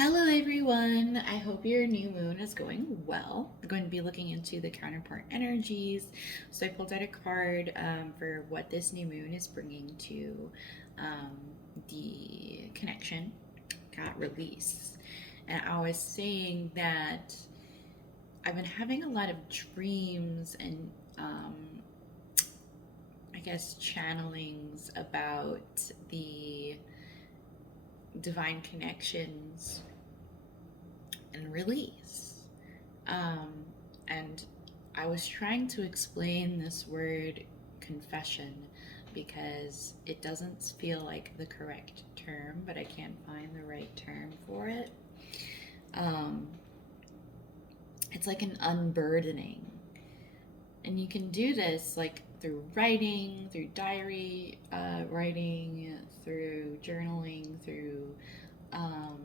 Hello everyone, I hope your new moon is going well. I'm going to be looking into the counterpart energies. So I pulled out a card for what this new moon is bringing to um, the connection, got release. And I was saying that I've been having a lot of dreams and I guess channelings about the divine connections and release. Um, and I was trying to explain this word confession because it doesn't feel like the correct term, but I can't find the right term for it. Um, it's like an unburdening. And you can do this like through writing, through diary writing, through journaling, through um,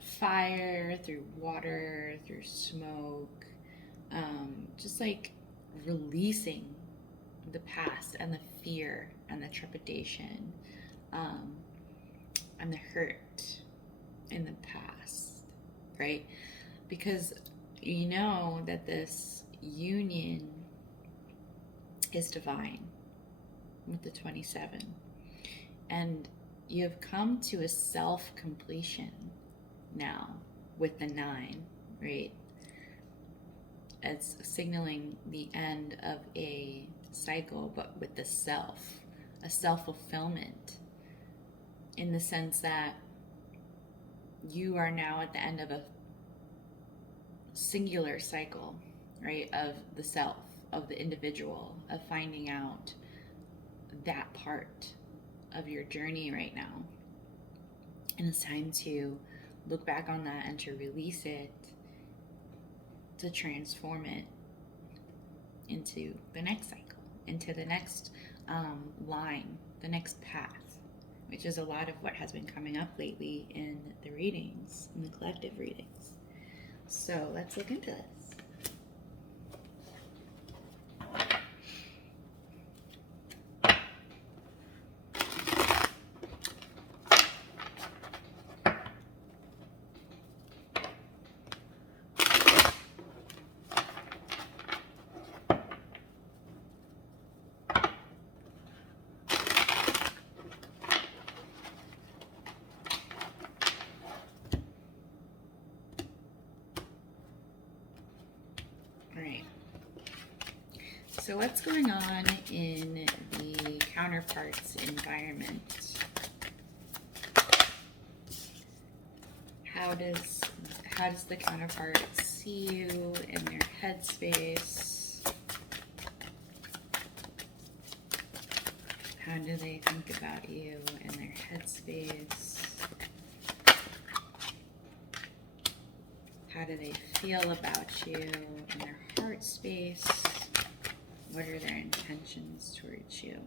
fire, through water, through smoke, just like releasing the past and the fear and the trepidation um, and the hurt in the past, right? Because you know that this union is divine with the 27, and you have come to a self completion now with the 9, right? It's signaling the end of a cycle, but with the self, a self fulfillment, in the sense that you are now at the end of a singular cycle, right? Of the self, of the individual, of finding out that part of your journey right now. And it's time to look back on that and to release it, to transform it into the next cycle, into the next line, the next path, which is a lot of what has been coming up lately in the readings, in the collective readings. So let's look into this. Alright, so what's going on in the counterpart's environment? How does the counterpart see you in their headspace? How do they think about you in their headspace? How do they feel about you in their heart space? What are their intentions towards you?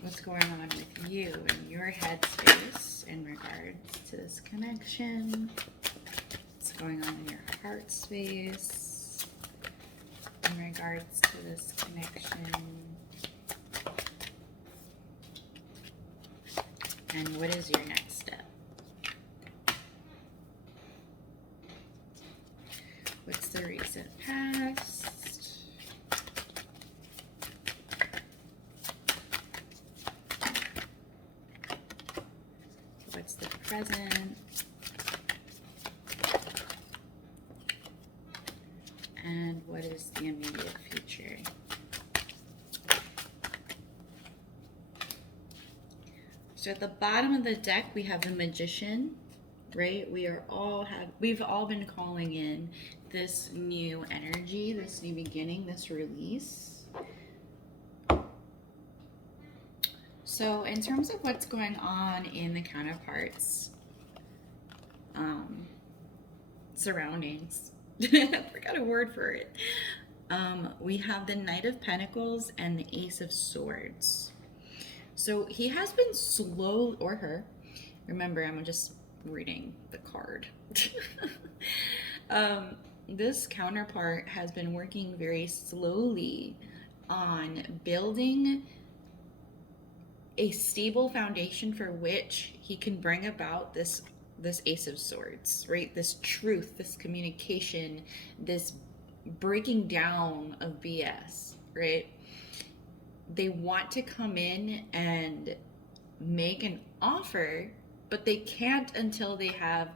What's going on with you in your headspace in regards to this connection? What's going on in your heart space in regards to this connection? And what is your next step? What's the recent past? What's the present? And what is the immediate future? So at the bottom of the deck, we have the Magician, right? We've all been calling in this new energy, this new beginning, this release. So in terms of what's going on in the counterparts surroundings, I forgot a word for it. We have the Knight of Pentacles and the Ace of Swords. So he has been slow, or her. Remember, I'm just reading the card. This counterpart has been working very slowly on building a stable foundation for which he can bring about this Ace of Swords, right? This truth, this communication, this breaking down of BS, right? They want to come in and make an offer, but they can't until they have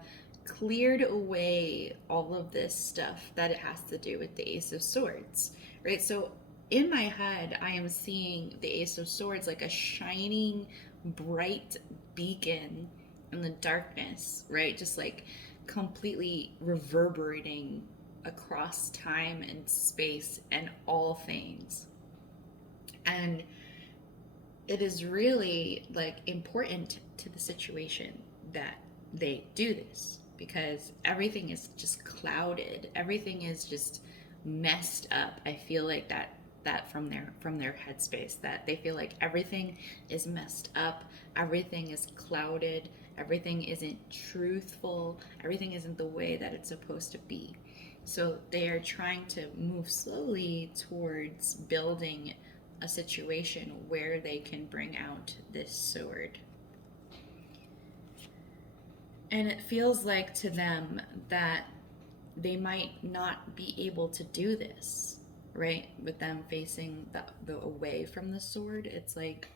cleared away all of this stuff that it has to do with the Ace of Swords, right? So in my head, I am seeing the Ace of Swords like a shining, bright beacon in the darkness, right? Just like completely reverberating across time and space and all things. And it is really like important to the situation that they do this, because everything is just clouded, everything is just messed up. I feel like that from their headspace, that they feel like everything is messed up, everything is clouded, everything isn't truthful, everything isn't the way that it's supposed to be. So they are trying to move slowly towards building a situation where they can bring out this sword. And it feels like to them that they might not be able to do this, right? With them facing the away from the sword, it's like,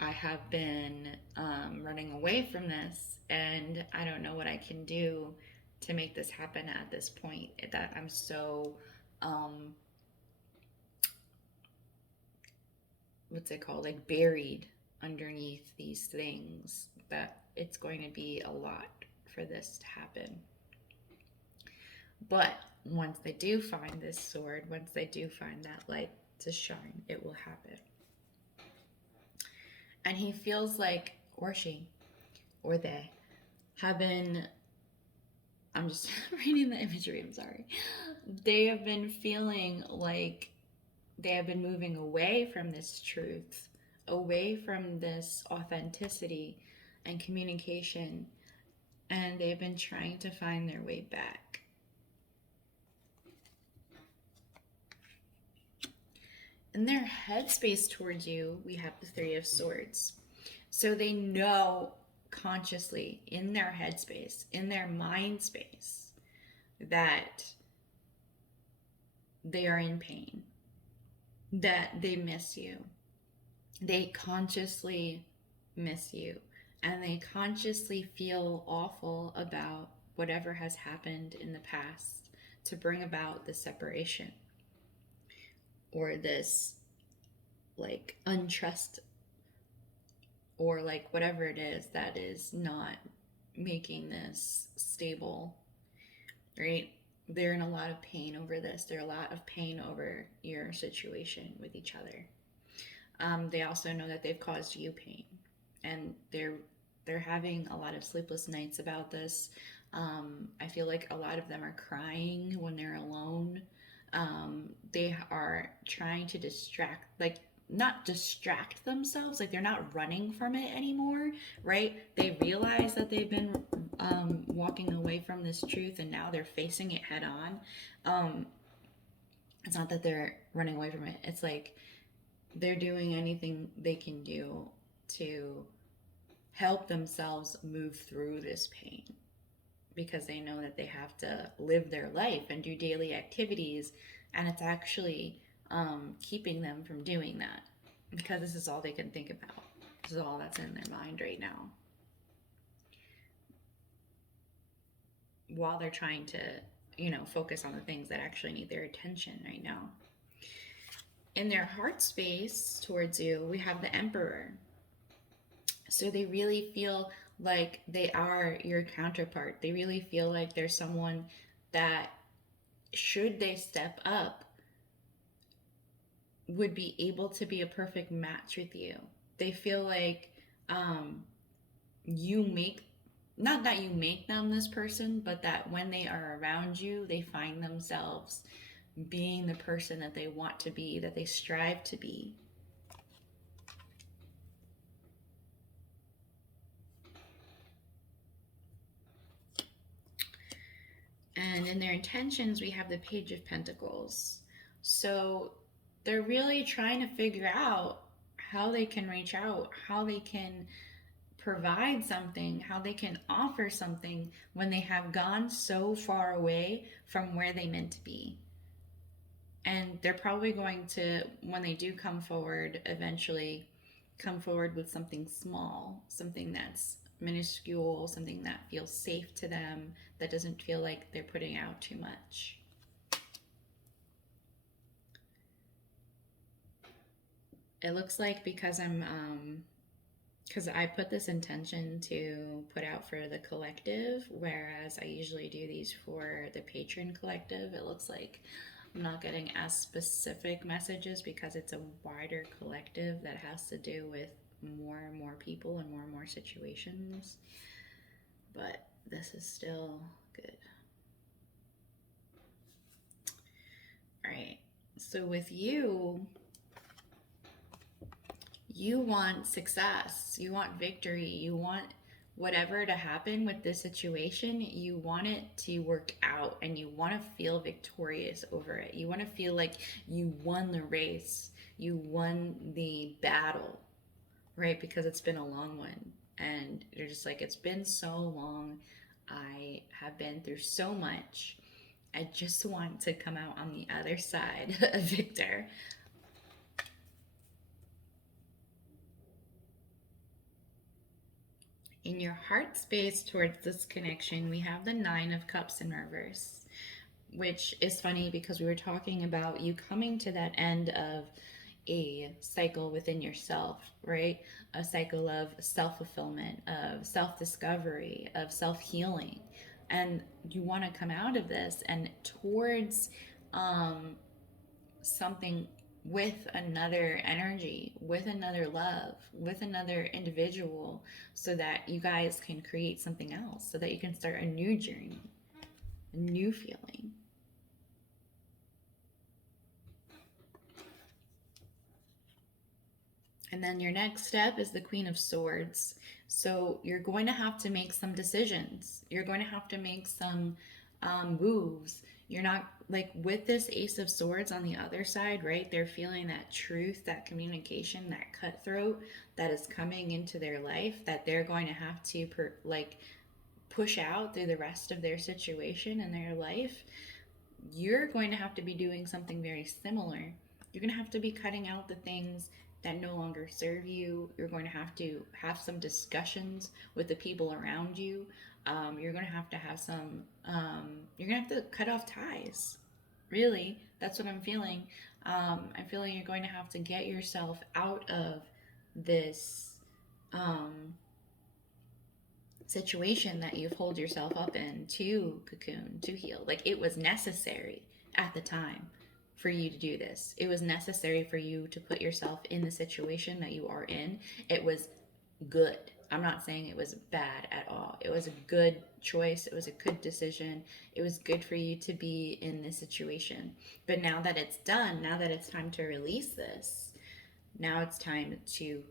I have been running away from this, and I don't know what I can do to make this happen at this point. That I'm so what's it called, like buried underneath these things, that it's going to be a lot for this to happen. But once they do find this sword, once they do find that light to shine, it will happen. And he feels like, or she, or they, have been, I'm just reading the imagery, I'm sorry. They have been feeling like they have been moving away from this truth, away from this authenticity and communication, and they've been trying to find their way back. In their headspace towards you, we have the Three of Swords. So they know consciously in their headspace, in their mind space, that they are in pain, that they miss you. They consciously miss you, and they consciously feel awful about whatever has happened in the past to bring about this separation, or this like untrust, or like whatever it is that is not making this stable, right? They're in a lot of pain over this. They're a lot of pain over your situation with each other. They also know that they've caused you pain, and they're having a lot of sleepless nights about this. I feel like a lot of them are crying when they're alone. They are trying to distract, like not distract themselves, like they're not running from it anymore, right? They realize that they've been walking away from this truth, and now they're facing it head on. It's not that they're running away from it. It's like they're doing anything they can do to help themselves move through this pain, because they know that they have to live their life and do daily activities, and it's actually keeping them from doing that, because this is all they can think about. This is all that's in their mind right now, while they're trying to, focus on the things that actually need their attention right now. In their heart space towards you, we have the Emperor. So they really feel like they are your counterpart. They really feel like there's someone that, should they step up, would be able to be a perfect match with you. They feel like you make, not that you make them this person, but that when they are around you, they find themselves being the person that they want to be, that they strive to be. And in their intentions, we have the Page of Pentacles. So they're really trying to figure out how they can reach out, how they can provide something, how they can offer something when they have gone so far away from where they meant to be. And they're probably going to, when they do come forward, eventually come forward with something small, something that's minuscule, something that feels safe to them, that doesn't feel like they're putting out too much. It looks like because I put this intention to put out for the collective, whereas I usually do these for the patron collective. It looks like I'm not getting as specific messages because it's a wider collective that has to do with more and more people and more situations. But this is still good. All right. So with you, you want success, you want victory, you want whatever to happen with this situation, you want it to work out and you want to feel victorious over it. You want to feel like you won the race, you won the battle, right? Because it's been a long one. And you're just like, it's been so long. I have been through so much. I just want to come out on the other side a victor. In your heart space towards this connection, we have the Nine of Cups in reverse, which is funny because we were talking about you coming to that end of a cycle within yourself, right? A cycle of self fulfillment, of self discovery, of self healing. And you want to come out of this and towards something with another energy, with another love, with another individual, so that you guys can create something else, so that you can start a new journey, a new feeling. And then your next step is the Queen of Swords. So you're going to have to make some decisions. You're going to have to make some moves. You're not like with this Ace of Swords on the other side, right? They're feeling that truth, that communication, that cutthroat that is coming into their life that they're going to have to push out through the rest of their situation and their life. You're going to have to be doing something very similar. You're going to have to be cutting out the things that no longer serve you. You're going to have some discussions with the people around you. You're going to have some, you're going to have to cut off ties. Really, that's what I'm feeling. I'm feeling you're going to have to get yourself out of this situation that you've holed yourself up in to cocoon, to heal. Like it was necessary at the time for you to do this. It was necessary for you to put yourself in the situation that you are in. It was good. I'm not saying it was bad at all. It was a good choice. It was a good decision. It was good for you to be in this situation. But now that it's done, now that it's time to release this, now it's time to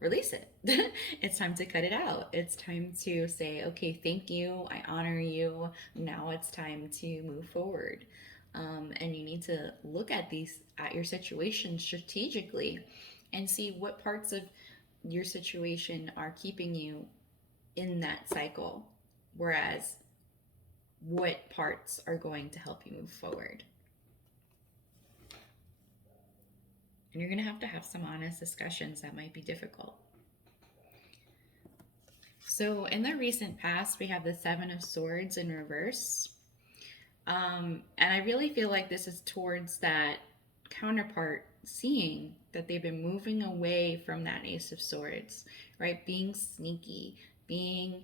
release it. It's time to cut it out. It's time to say, okay, thank you. I honor you. Now it's time to move forward. And you need to look at your situation strategically and see what parts of your situation are keeping you in that cycle, whereas what parts are going to help you move forward. And you're going to have some honest discussions that might be difficult. So in the recent past, we have the Seven of Swords in reverse. And I really feel like this is towards that counterpart seeing that they've been moving away from that Ace of Swords, right? Being sneaky, being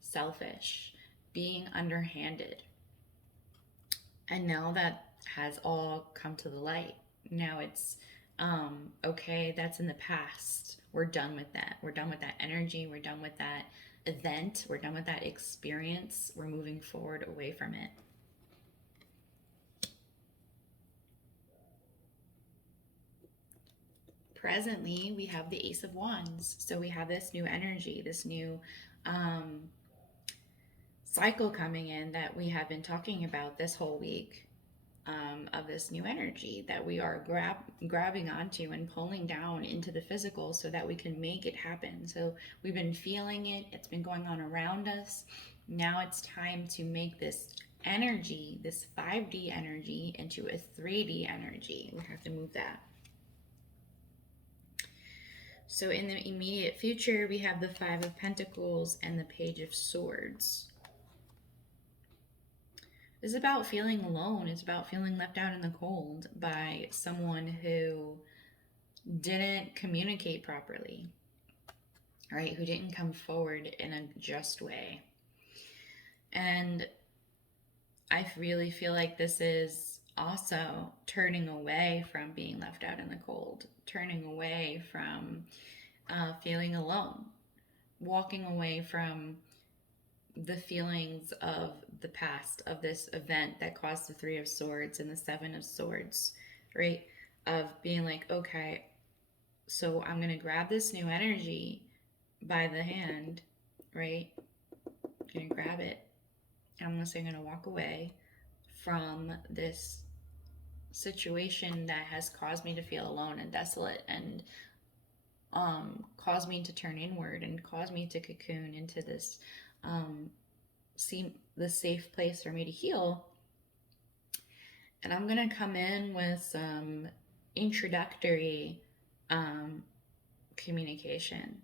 selfish, being underhanded. And now that has all come to the light. Now it's okay, that's in the past. We're done with that. We're done with that energy. We're done with that event. We're done with that experience. We're moving forward away from it. Presently, we have the Ace of Wands. So we have this new energy, this new cycle coming in that we have been talking about this whole week. of this new energy that we are grabbing onto and pulling down into the physical so that we can make it happen. So we've been feeling it, it's been going on around us. Now it's time to make this energy, this 5D energy, into a 3D energy. We have to move that. So in the immediate future, we have the Five of Pentacles and the Page of Swords. It's about feeling alone. It's about feeling left out in the cold by someone who didn't communicate properly, right? Who didn't come forward in a just way. And I really feel like this is also turning away from being left out in the cold, turning away from feeling alone, walking away from the feelings of the past, of this event that caused the Three of Swords and the Seven of Swords, right? Of being like, okay, so I'm going to grab this new energy by the hand, right? I'm going to grab it. And I'm going to say I'm going to walk away from this situation that has caused me to feel alone and desolate and caused me to turn inward and caused me to cocoon into this seem the safe place for me to heal. And I'm gonna come in with some introductory communication,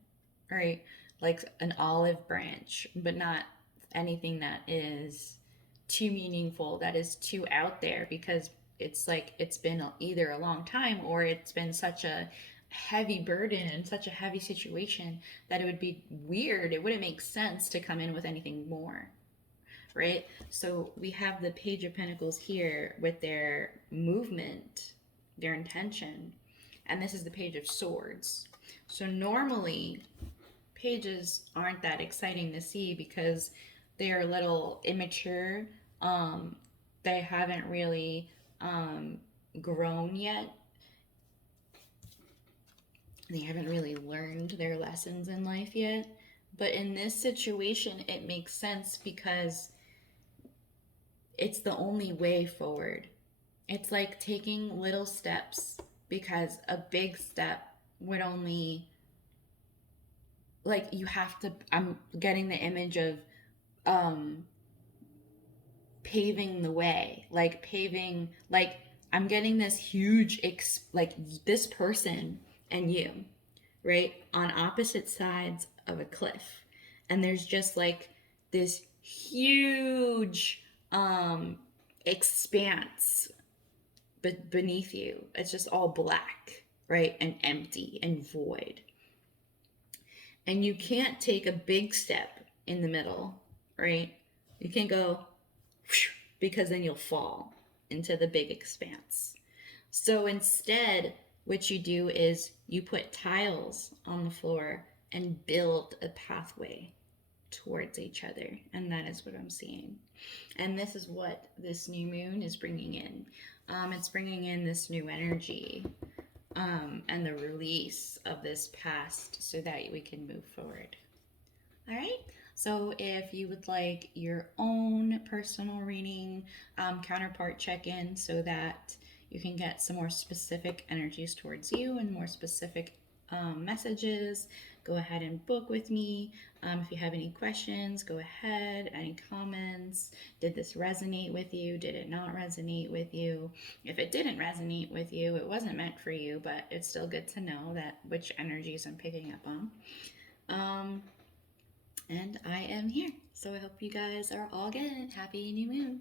right? Like an olive branch, but not anything that is too meaningful, that is too out there, because it's like it's been either a long time or it's been such a heavy burden and such a heavy situation that it would be weird. It wouldn't make sense to come in with anything more, right? So we have the Page of Pentacles here with their movement, their intention, and this is the Page of Swords. So normally, pages aren't that exciting to see because they are a little immature. They haven't really grown yet. They haven't really learned their lessons in life yet. But in this situation, it makes sense because it's the only way forward. It's like taking little steps because a big step would only, like, you have to, I'm getting the image of paving the way, like paving, like I'm getting this huge like this person and you, right, on opposite sides of a cliff, and there's just like this huge expanse beneath you. It's just all black, right, and empty and void, and you can't take a big step in the middle, right? You can't go because then you'll fall into the big expanse. So instead, what you do is you put tiles on the floor and build a pathway towards each other. And that is what I'm seeing. And this is what this new moon is bringing in. It's bringing in this new energy and the release of this past so that we can move forward. All right. So if you would like your own personal reading, counterpart check-in, so that you can get some more specific energies towards you and more specific messages, go ahead and book with me. If you have any questions, go ahead. Any comments? Did this resonate with you? Did it not resonate with you? If it didn't resonate with you, it wasn't meant for you, but it's still good to know that which energies I'm picking up on. And I am here. So I hope you guys are all good. Happy new moon.